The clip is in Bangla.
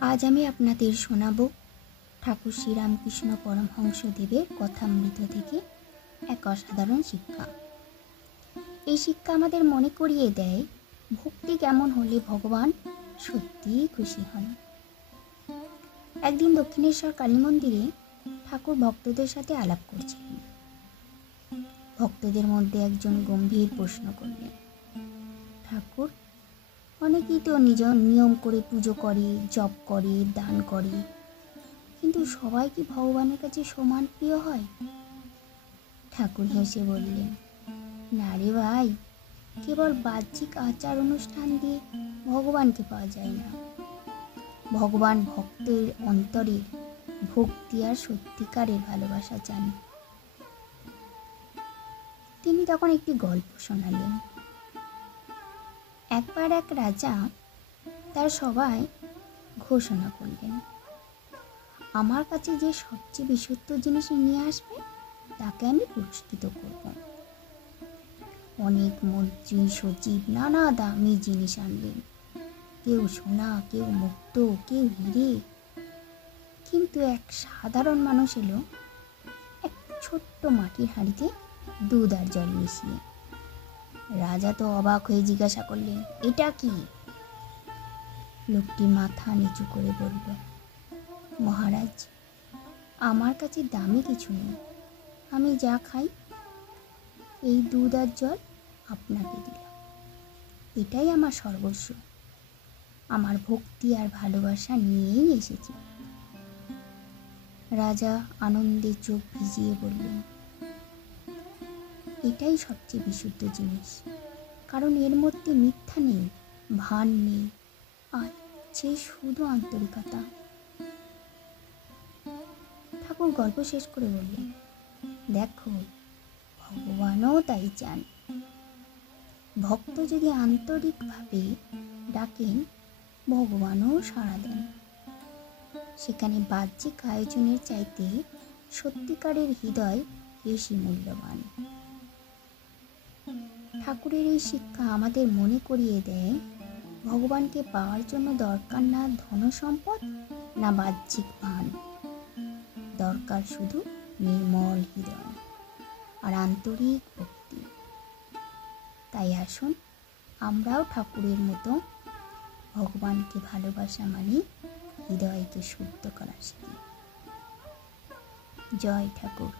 আজ আমি আপনাদের শোনাব ঠাকুর শ্রীরামকৃষ্ণ পরমহংসদেবের কথামৃত থেকে এক অসাধারণ শিক্ষা। এই শিক্ষা আমাদের মনে করিয়ে দেয় ভক্তি কেমন হলে ভগবান সত্যিই খুশি হন। একদিন দক্ষিণেশ্বর কালী মন্দিরে ঠাকুর ভক্তদের সাথে আলাপ করছিলেন। ভক্তদের মধ্যে একজন গম্ভীর প্রশ্ন করলেন, ঠাকুর, অনেকেই তো নিজ নিয়ম করে পুজো করে, জপ করে, দান করে, কিন্তু সবাই কি ভগবানের কাছে সমান প্রিয় হয়? ঠাকুর হেসে বললেন, না রে ভাই, কেবল বাহ্যিক আচার অনুষ্ঠান দিয়ে ভগবানকে পাওয়া যায় না। ভগবান ভক্তের অন্তরে ভক্তি আর সত্যিকারের ভালোবাসা চান। তিনি তখন একটি গল্প শোনালেন। একবার এক রাজা তার সবাই ঘোষণা করলেন, আমার কাছে যে সবচেয়ে বিশুদ্ধ জিনিস নিয়ে আসবে তাকে আমি পুরস্কৃত করব। অনেক মন্ত্রী সচিব নানা দামি জিনিস আনলেন, কেউ সোনা, কেউ মুক্ত, কেউ হিরে। কিন্তু এক সাধারণ মানুষ এলো এক ছোট্ট মাটির হাঁড়িতে দুধ আর জল মিশিয়ে। রাজা তো অবাক হয়ে জিজ্ঞাসা করলেন, এটা কি? লোকটি মাথা নিচু করে বলল, মহারাজ, আমার কাছে দামি কিছু নেই, আমি যা খাই এই দুধ আর জল আপনাকে দিলাম, এটাই আমার সর্বস্ব, আমার ভক্তি আর ভালোবাসা নিয়েই এসেছি। রাজা আনন্দে চোখ ভিজিয়ে বললেন, এটাই সবচেয়ে বিশুদ্ধ জিনিস, কারণ এর মধ্যে মিথ্যা নেই, ভান নেই, আছে শুধু আন্তরিকতা। ঠাকুর গল্প শেষ করে বললেন, দেখো, ভগবানও তাই চান। ভক্ত যদি আন্তরিকভাবে ডাকেন, ভগবানও সাড়া দেন। সেখানে বাহ্যিক আয়োজনের চাইতে সত্যিকারের হৃদয় বেশি মূল্যবান। ঠাকুরের এই শিক্ষা আমাদের মনে করিয়ে দেয়, ভগবানকে পাওয়ার জন্য দরকার না ধন সম্পদ না বাহ্যিক ভান, দরকার শুধু নির্মল হৃদয় আর আন্তরিক ভক্তি। তাই আসুন আমরাও ঠাকুরের মতো ভগবানকে ভালোবাসা মানে হৃদয়কে শুদ্ধ করা শিখি। জয় ঠাকুর।